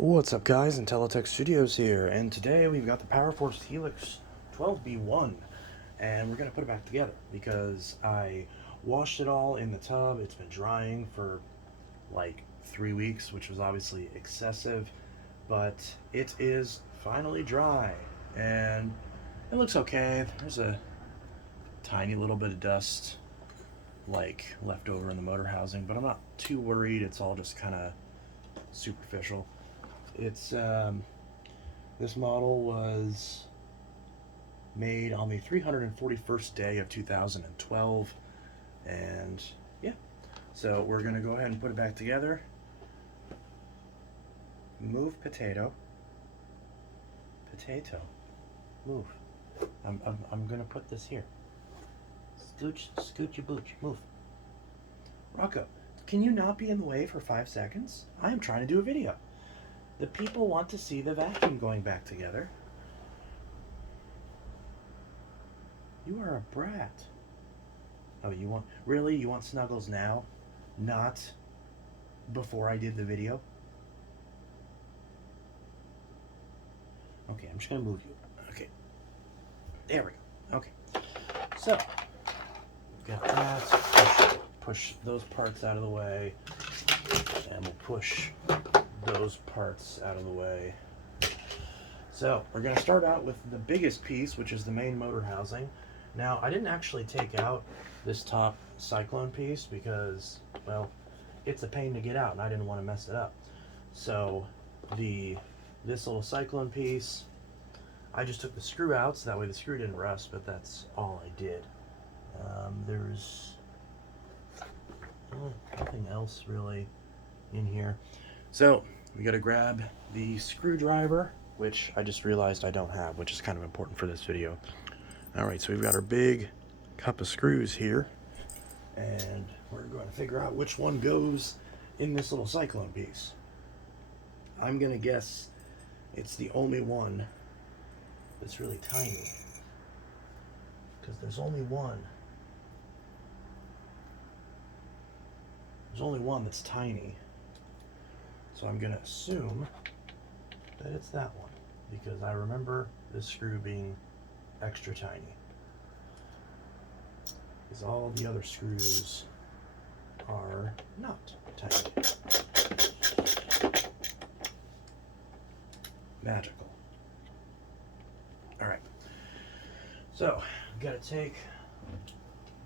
What's up guys, Intellitech Studios here, and today we've got the PowerForce Helix 12B1, and we're going to put it back together because I washed it all in the tub. It's been drying for like 3 weeks, which was obviously excessive, but it is finally dry, and it looks okay. There's a tiny little bit of dust like left over in the motor housing, but I'm not too worried. It's all just kind of superficial. It's this model was made on the 341st day of 2012, and yeah, so we're gonna go ahead and put it back together. Move potato, move. I'm gonna put this here. Scooch your booch, move. Rocco, can you not be in the way for 5 seconds? I am trying to do a video. The people want to see the vacuum going back together. You are a brat. Oh, you want snuggles now? Not before I did the video? Okay, I'm just gonna move you. Okay. There we go. Okay. So, we've got that. Push those parts out of the way. And we'll push those parts out of the way. So we're going to start out with the biggest piece, which is the main motor housing. Now I didn't actually take out this top cyclone piece because, well, it's a pain to get out and I didn't want to mess it up. So this little cyclone piece, I just took the screw out so that way the screw didn't rust, but that's all I did. There's nothing else really in here. So we got to grab the screwdriver, which I just realized I don't have, which is kind of important for this video. All right, so we've got our big cup of screws here, and we're going to figure out which one goes in this little cyclone piece. I'm going to guess it's the only one that's really tiny, because there's only one. There's only one that's tiny. So I'm going to assume that it's that one, because I remember this screw being extra tiny. Because all the other screws are not tiny. Magical. Alright. So, I've got to take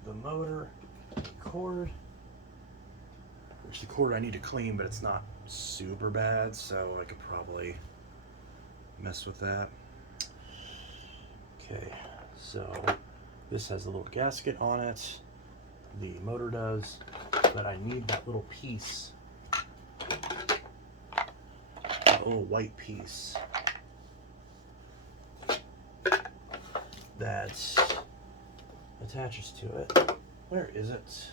the motor cord, which the cord I need to clean, but it's not super bad, so I could probably mess with that. Okay, so this has a little gasket on it. The motor does, but I need that little piece, that little white piece that attaches to it. Where is it?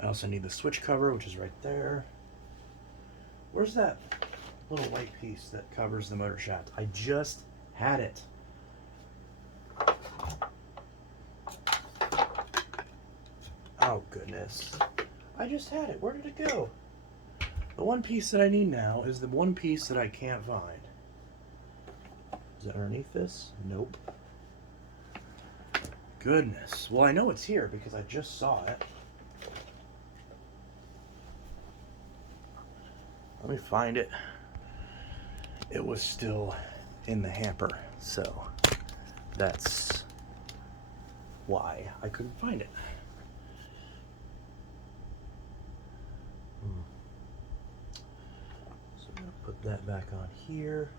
I also need the switch cover, which is right there. Where's that little white piece that covers the motor shaft? I just had it. Oh, goodness. I just had it. Where did it go? The one piece that I need now is the one piece that I can't find. Is it underneath this? Nope. Goodness. Well, I know it's here because I just saw it. Let me find it. It was still in the hamper, so that's why I couldn't find it. So I'm going to put that back on here.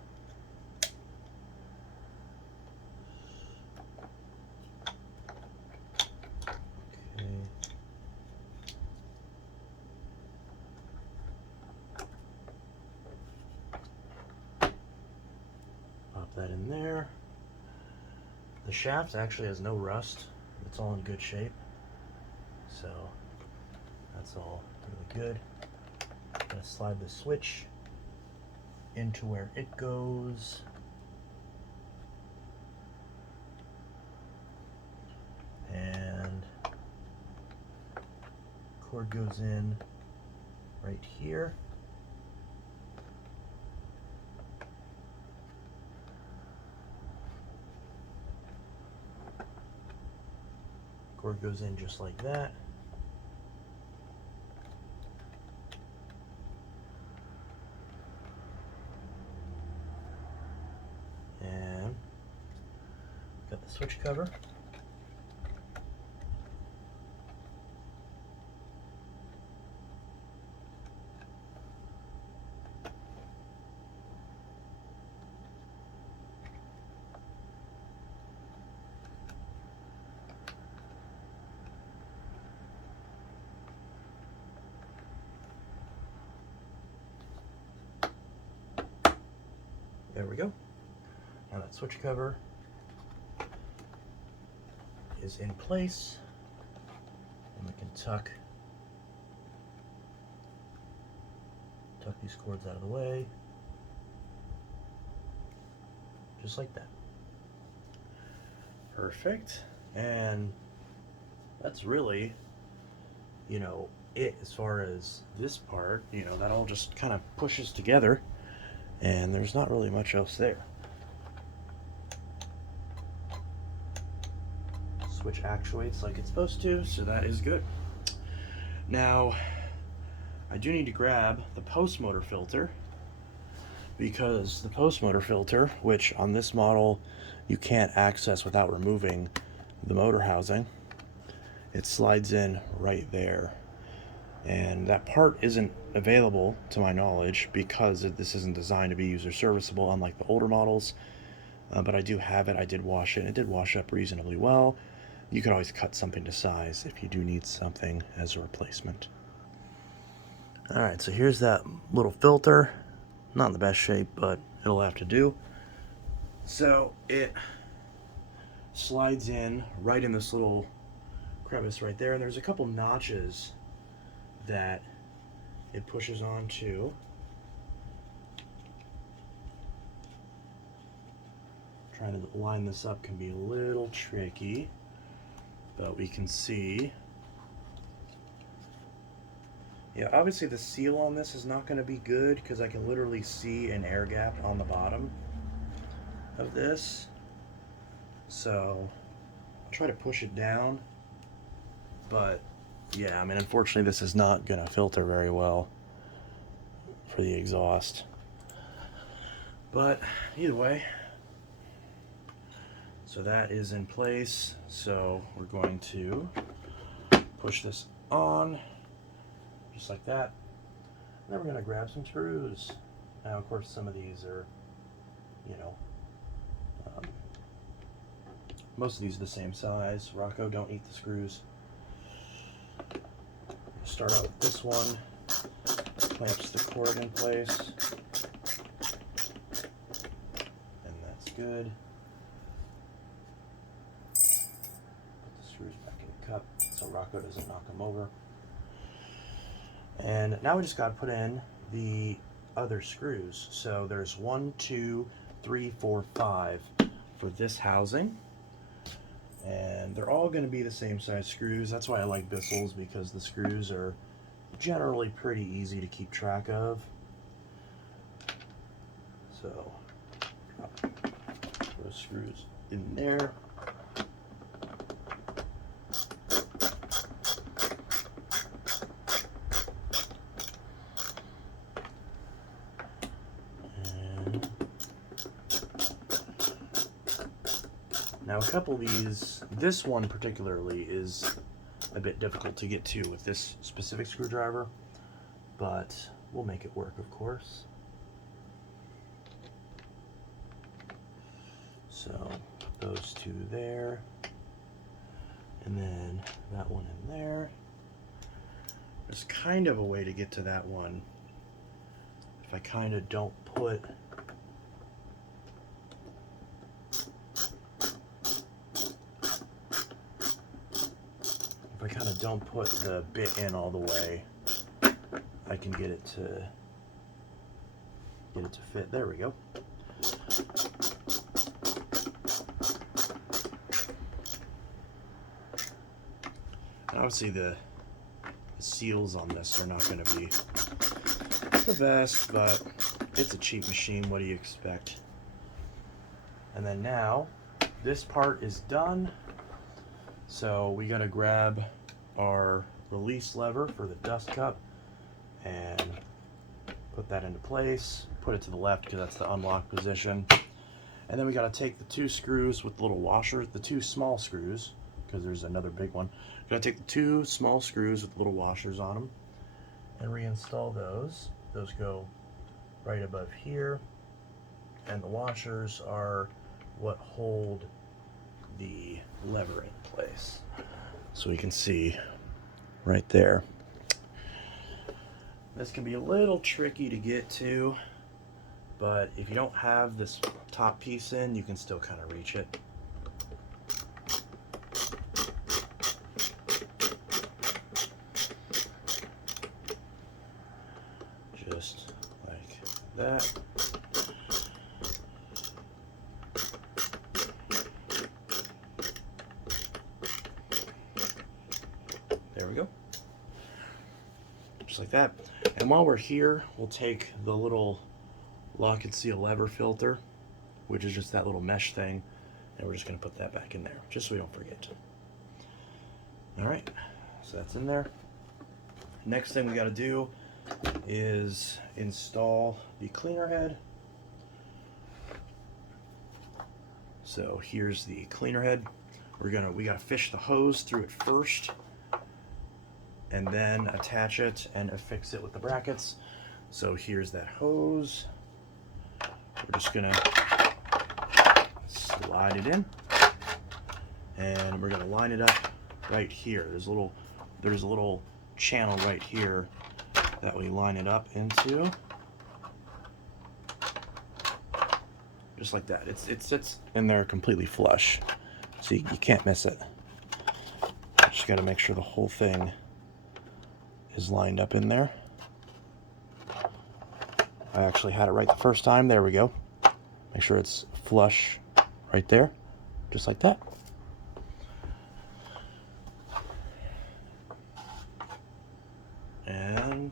Okay. That in there. The shaft actually has no rust. It's all in good shape. So that's all really good. I'm gonna slide the switch into where it goes. And cord goes in right here. Cord goes in just like that. And got the switch cover. There we go. Now that switch cover is in place, and we can tuck these cords out of the way, just like that. Perfect. And that's really, it as far as this part. That all just kind of pushes together, and there's not really much else there. Switch actuates like it's supposed to, so that is good. Now, I do need to grab the post motor filter, because the post motor filter, which on this model you can't access without removing the motor housing, it slides in right there. And that part isn't available to my knowledge because this isn't designed to be user serviceable, unlike the older models. But I do have it. I did wash it, and it did wash up reasonably well. You could always cut something to size if you do need something as a replacement. Alright, so here's that little filter. Not in the best shape, but it'll have to do. So it slides in right in this little crevice right there, and there's a couple notches that it pushes onto. Trying to line this up can be a little tricky, but we can see. Yeah, obviously the seal on this is not going to be good because I can literally see an air gap on the bottom of this. So I'll try to push it down, but yeah, I mean, unfortunately this is not going to filter very well for the exhaust. But either way, so that is in place. So we're going to push this on just like that. And then we're going to grab some screws. Now, of course, some of these are, most of these are the same size. Rocco, don't eat the screws. Start out with this one. Clamps the cord in place. And that's good. Put the screws back in the cup so Rocco doesn't knock them over. And now we just got to put in the other screws. So there's 1, 2, 3, 4, 5 for this housing. And they're all going to be the same size screws. That's why I like Bissell's, because the screws are generally pretty easy to keep track of. So, those screws in there. Now, a couple of these, this one particularly is a bit difficult to get to with this specific screwdriver, but we'll make it work, of course. So, those two there, and then that one in there. There's kind of a way to get to that one if I kind of don't put the bit in all the way. I can get it to fit. There we go. And obviously the seals on this are not going to be the best, but it's a cheap machine. What do you expect? And then now this part is done, so we got to grab our release lever for the dust cup and put that into place, put it to the left because that's the unlock position. And then we got to take the two screws with the little washer, the two small screws, because there's another big one. Got to take the two small screws with little washers on them and reinstall those. Those go right above here, and the washers are what hold the lever in place. So you can see right there. This can be a little tricky to get to, but if you don't have this top piece in, you can still kind of reach it. Just like that. There we go. Just like that. And while we're here, we'll take the little lock and seal lever filter, which is just that little mesh thing, and we're just going to put that back in there, just so we don't forget. Alright, so that's in there. Next thing we got to do is install the cleaner head. So here's the cleaner head. We got to fish the hose through it first, and then attach it and affix it with the brackets. So here's that hose. We're just gonna slide it in, and we're gonna line it up right here. There's a little channel right here that we line it up into, just like that. It sits in there completely flush, so you can't miss it. Just got to make sure the whole thing is lined up in there. I actually had it right the first time. There we go. Make sure it's flush right there, just like that. And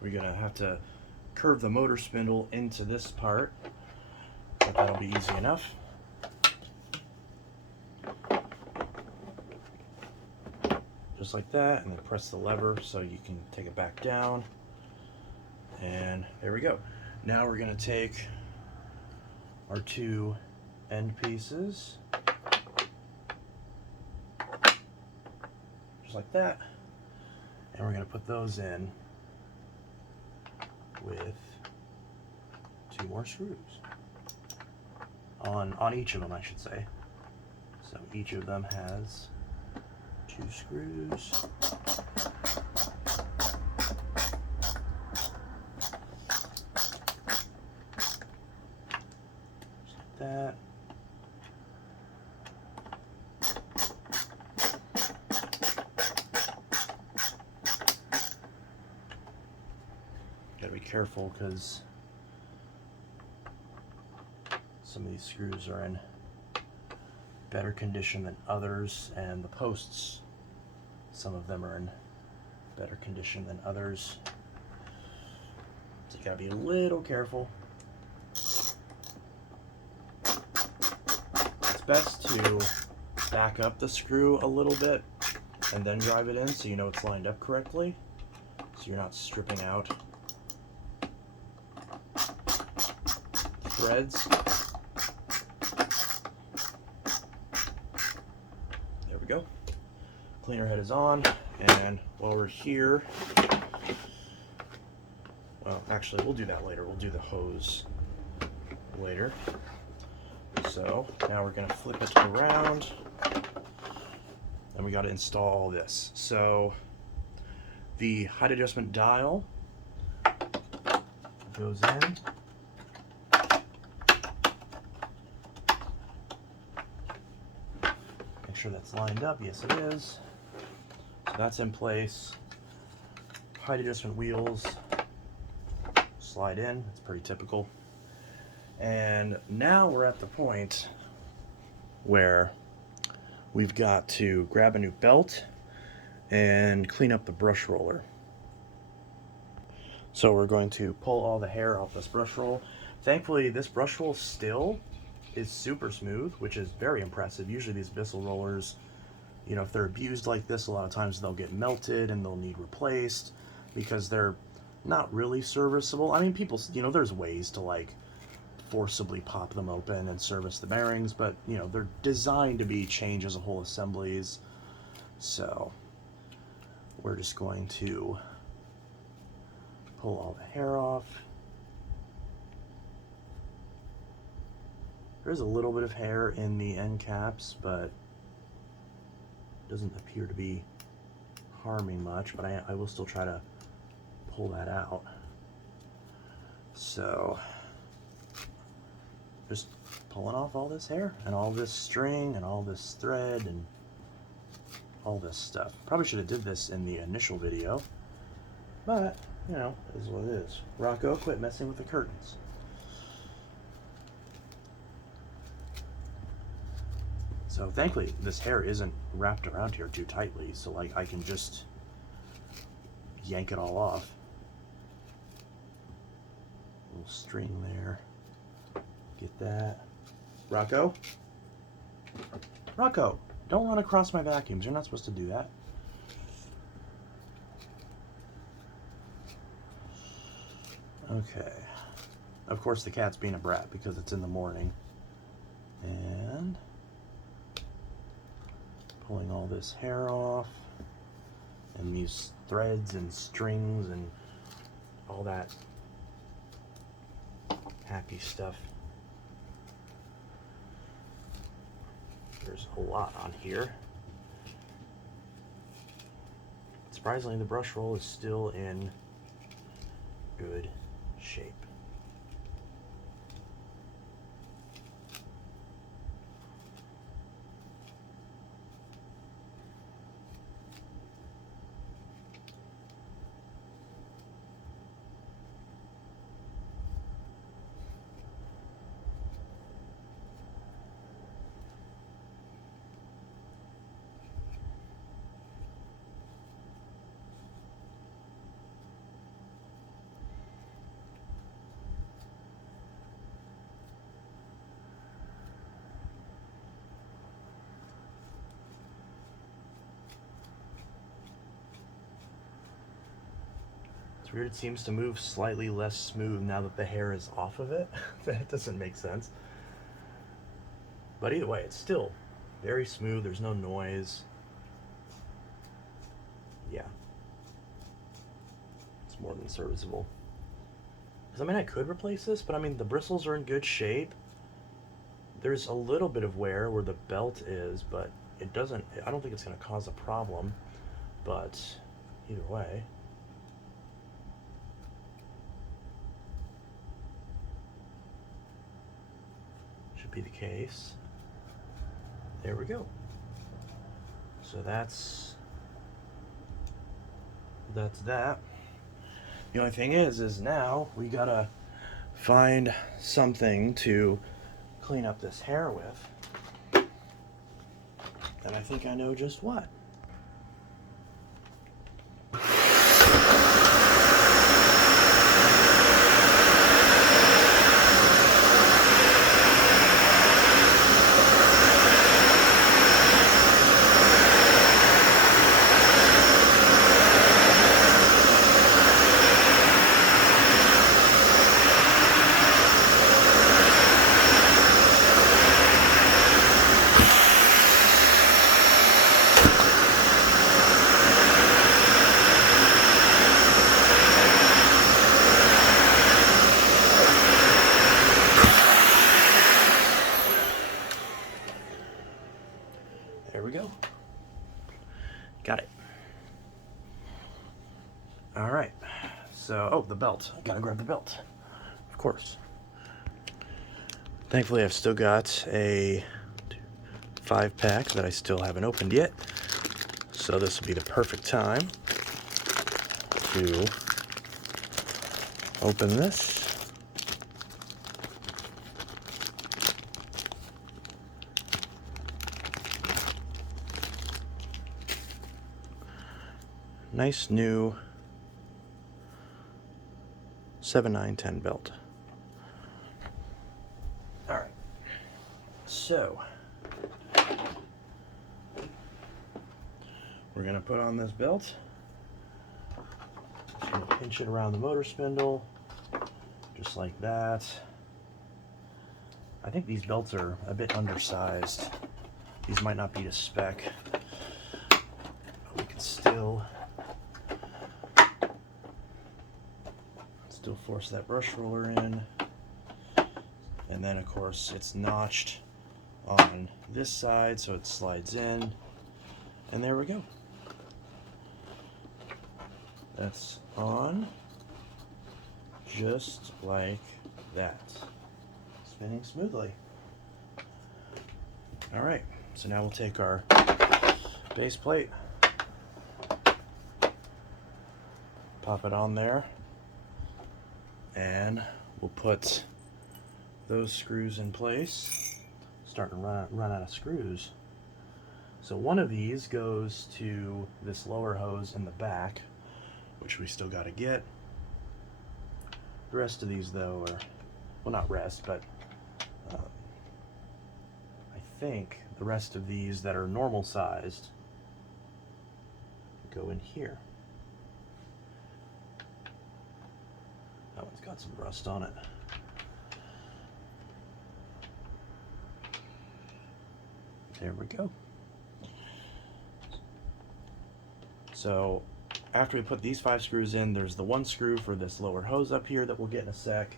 we're gonna have to curve the motor spindle into this part, but that'll be easy enough. Just like that, and then press the lever so you can take it back down. And there we go. Now we're going to take our two end pieces, just like that, and we're going to put those in with two more screws on each of them, I should say. So each of them has two screws. That. Gotta be careful because some of these screws are in better condition than others, and the posts, some of them are in better condition than others. So you gotta be a little careful. Best to back up the screw a little bit and then drive it in so you know it's lined up correctly, so you're not stripping out threads. There we go. Cleaner head is on, and while we're here, well, actually we'll do that later. We'll do the hose later. So now we're going to flip it around, and we got to install all this. So the height adjustment dial goes in. Make sure that's lined up. Yes, it is. So that's in place. Height adjustment wheels slide in. It's pretty typical. And now we're at the point where we've got to grab a new belt and clean up the brush roller. So we're going to pull all the hair off this brush roll. Thankfully, this brush roll still is super smooth, which is very impressive. Usually these Bissell rollers, you know, if they're abused like this, a lot of times they'll get melted and they'll need replaced because they're not really serviceable. I mean, people, you know, there's ways to like forcibly pop them open and service the bearings, but you know, they're designed to be change as a whole assemblies. So we're just going to pull all the hair off. There's a little bit of hair in the end caps, but doesn't appear to be harming much, but I will still try to pull that out. So just pulling off all this hair and all this string and all this thread and all this stuff. Probably should have did this in the initial video, but you know, it is what it is. Rocco, quit messing with the curtains. So thankfully this hair isn't wrapped around here too tightly, so like I can just yank it all off. Little string there. Get that. Rocco? Rocco, don't run across my vacuums. You're not supposed to do that. Okay. Of course the cat's being a brat because it's in the morning. And pulling all this hair off and these threads and strings and all that happy stuff. There's a lot on here. Surprisingly, the brush roll is still in good shape. Weird, it seems to move slightly less smooth now that the hair is off of it. That doesn't make sense. But either way, it's still very smooth. There's no noise. Yeah. It's more than serviceable. Because I mean, I could replace this, but I mean, the bristles are in good shape. There's a little bit of wear where the belt is, but it doesn't, I don't think it's going to cause a problem. But either way. Be the case. There we go. So that's that. The only thing is now we gotta find something to clean up this hair with, and I think I know just what. There we go. Got it. All right. So, oh, the belt. I gotta grab the belt. Of course. Thankfully, I've still got a 5-pack that I still haven't opened yet. So this will be the perfect time to open this. nice new 7/9/10 belt. Alright, so we're going to put on this belt. Just going to pinch it around the motor spindle, just like that. I think these belts are a bit undersized. These might not be to spec. We can still force that brush roller in. And then of course it's notched on this side so it slides in. And there we go. That's on just like that. Spinning smoothly. Alright, so now we'll take our base plate, pop it on there, and we'll put those screws in place. Starting to run out of screws. So one of these goes to this lower hose in the back, which we still got to get. The rest of these though are, well, not rest, but I think the rest of these that are normal sized go in here. That one's got some rust on it. There we go. So after we put these 5 screws in, there's the 1 screw for this lower hose up here that we'll get in a sec.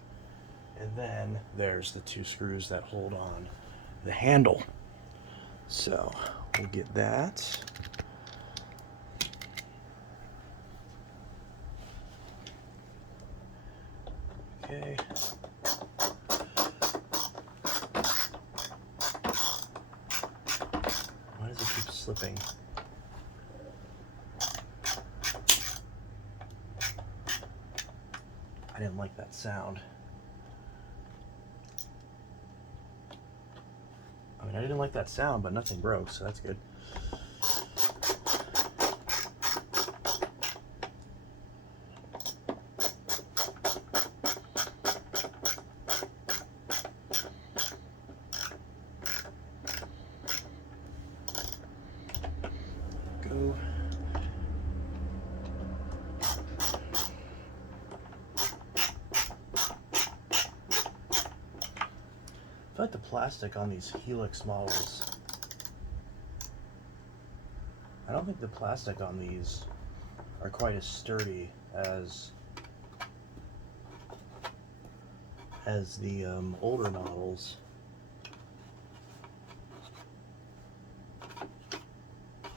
And then there's the 2 screws that hold on the handle. So we'll get that. Okay. Why does it keep slipping? I didn't like that sound. I mean, I didn't like that sound, but nothing broke, so that's good. Go. I feel like the plastic on these Helix models, I don't think the plastic on these are quite as sturdy as the older models.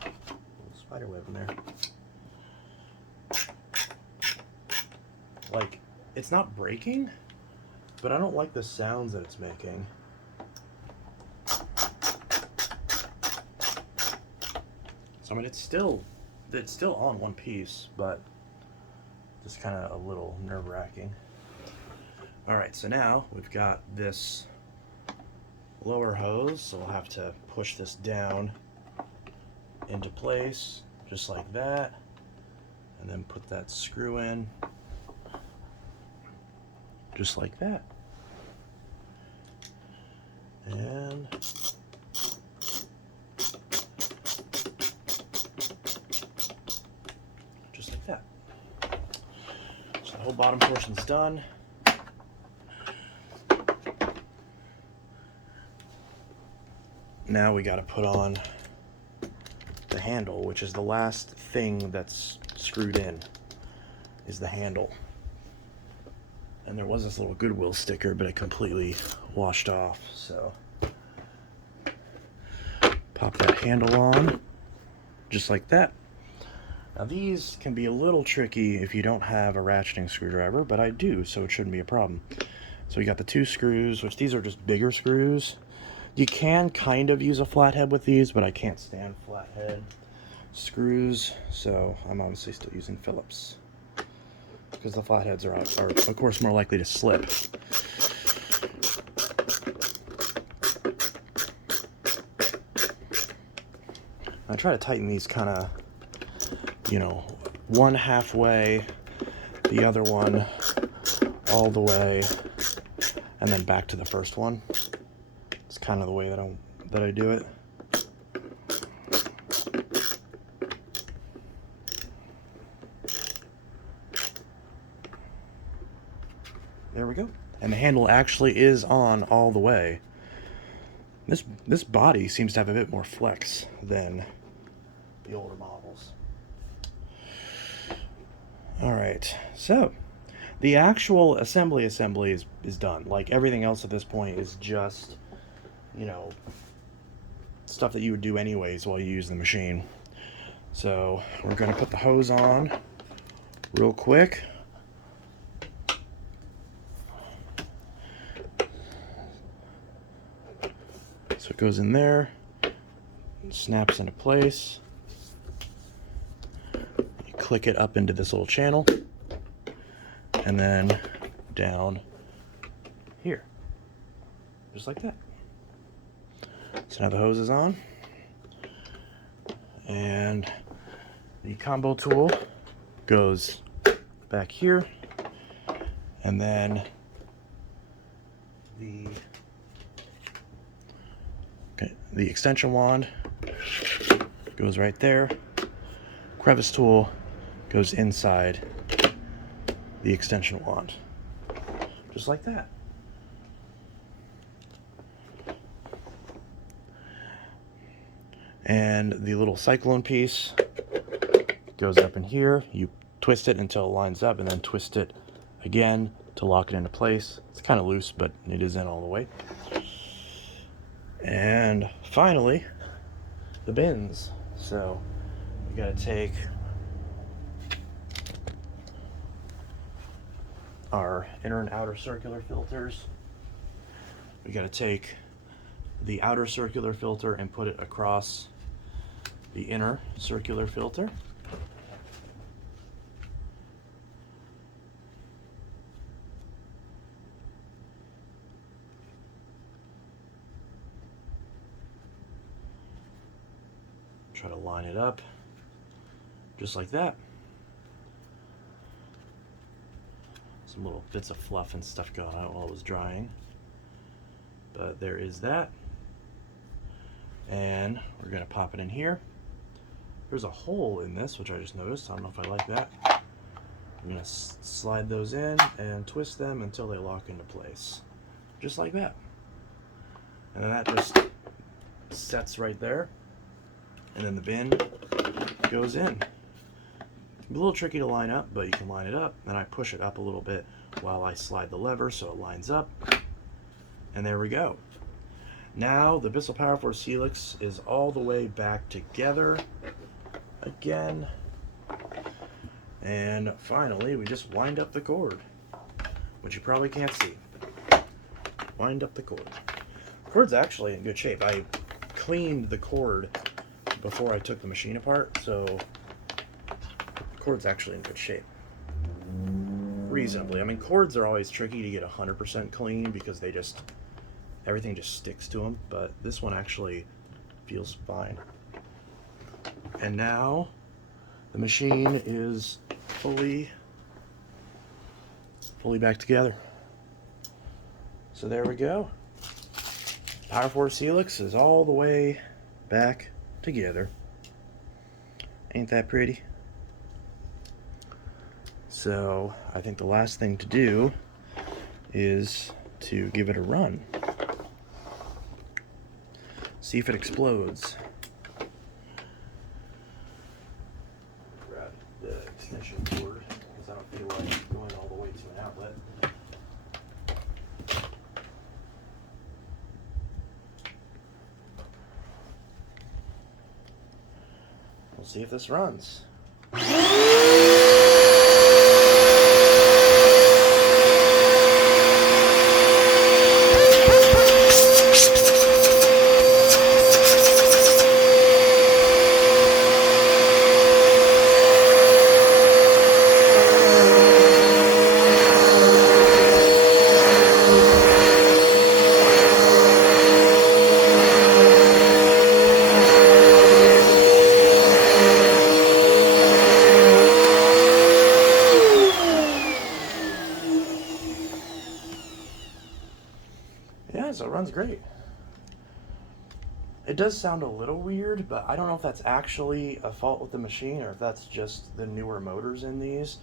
Little spider web in there. Like, it's not breaking, but I don't like the sounds that it's making. So, I mean, it's still on one piece, but just kind of a little nerve-wracking. All right, so now we've got this lower hose, so we'll have to push this down into place, just like that, and then put that screw in, just like that. And just like that. So the whole bottom portion's done. Now we got to put on the handle, which is the last thing that's screwed in, is the handle. And there was this little Goodwill sticker, but it completely washed off. So pop that handle on, just like that. Now these can be a little tricky if you don't have a ratcheting screwdriver, but I do, so it shouldn't be a problem. So we got the 2 screws, which these are just bigger screws. You can kind of use a flathead with these, but I can't stand flathead screws, so I'm obviously still using Phillips, because the flatheads are of course more likely to slip. I try to tighten these kind of, you know, one halfway, the other one all the way, and then back to the first one. It's kind of the way that I do it. There we go. And the handle actually is on all the way. This body seems to have a bit more flex than the older models. Alright, so the actual assembly is done. Like everything else at this point is just, you know, stuff that you would do anyways while you use the machine. So we're going to put the hose on real quick. So it goes in there, snaps into place. You click it up into this little channel, and then down here, just like that. So now the hose is on, and the combo tool goes back here, and then the extension wand goes right there. Crevice tool goes inside the extension wand, just like that. And the little cyclone piece goes up in here. You twist it until it lines up, and then twist it again to lock it into place. It's kind of loose, but it is in all the way. And finally, the bins. So we got to take our inner and outer circular filters. We got to take the outer circular filter and put it across the inner circular filter. Try to line it up just like that. Some little bits of fluff and stuff going on while it was drying, but there is that. And we're going to pop it in here. There's a hole in this, which I just noticed. I don't know if I like that. I'm going to slide those in and twist them until they lock into place, just like that. And then that just sets right there. And then the bin goes in. It's a little tricky to line up, but you can line it up. Then I push it up a little bit while I slide the lever so it lines up. And there we go. Now the Bissell PowerForce Helix is all the way back together again. And finally, we just wind up the cord, which you probably can't see. Wind up the cord. The cord's actually in good shape. I cleaned the cord before I took the machine apart, so the cord's actually in good shape. Reasonably. I mean, cords are always tricky to get 100% clean because everything just sticks to them, but this one actually feels fine. And now the machine is fully back together. So there we go. PowerForce Helix is all the way back together. Ain't that pretty? So I think the last thing to do is to give it a run. See if it explodes. Grab the extension cord because I don't feel like going all the way to an outlet. We'll see if this runs. great. It does sound a little weird, but I don't know if that's actually a fault with the machine or if that's just the newer motors in these.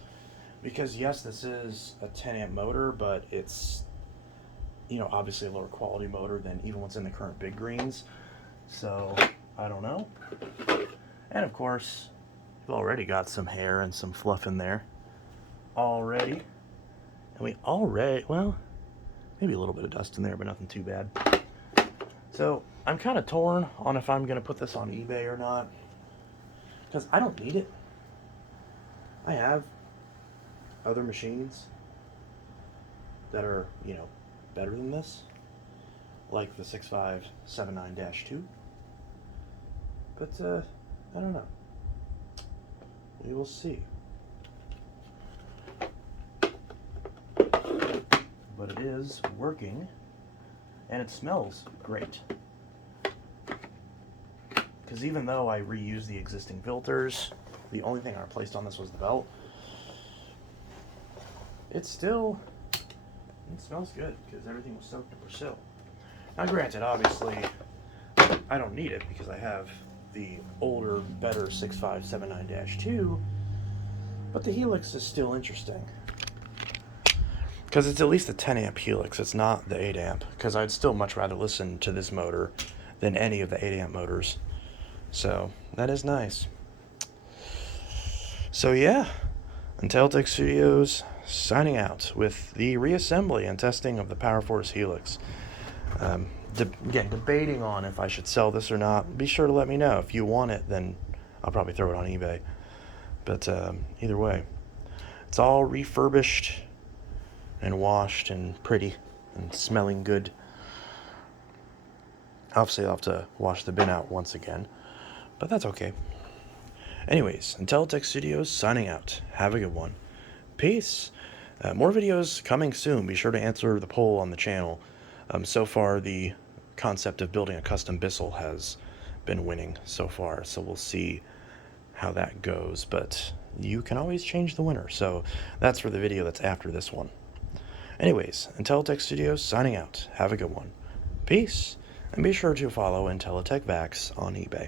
Because yes, this is a 10 amp motor, but it's, you know, obviously a lower quality motor than even what's in the current big greens. So I don't know. And of course, we've already got some hair and some fluff in there already. And we already, well, maybe a little bit of dust in there, but nothing too bad. So I'm kind of torn on if I'm going to put this on eBay or not, because I don't need it. I have other machines that are, you know, better than this, like the 6579-2. But I don't know. We will see. But it is working, and it smells great. Because even though I reused the existing filters, the only thing I replaced on this was the belt. It smells good because everything was soaked in Bissell. Now granted, obviously, I don't need it because I have the older, better 6579-2, but the Helix is still interesting. Because it's at least a 10 amp Helix, it's not the 8 amp, because I'd still much rather listen to this motor than any of the 8 amp motors. So, that is nice. So yeah, Intellitech Studios signing out with the reassembly and testing of the PowerForce Helix. Again, debating on if I should sell this or not. Be sure to let me know. If you want it, then I'll probably throw it on eBay. But either way, it's all refurbished and washed and pretty and smelling good. Obviously, I'll have to wash the bin out once again, but that's okay. Anyways, Intellitech Studios signing out. Have a good one. Peace. More videos coming soon. Be sure to answer the poll on the channel. So far, the concept of building a custom Bissell has been winning so far, so we'll see how that goes. But you can always change the winner, so that's for the video that's after this one. Anyways, Intellitech Studios signing out. Have a good one. Peace, and be sure to follow Intellitech Vax on eBay.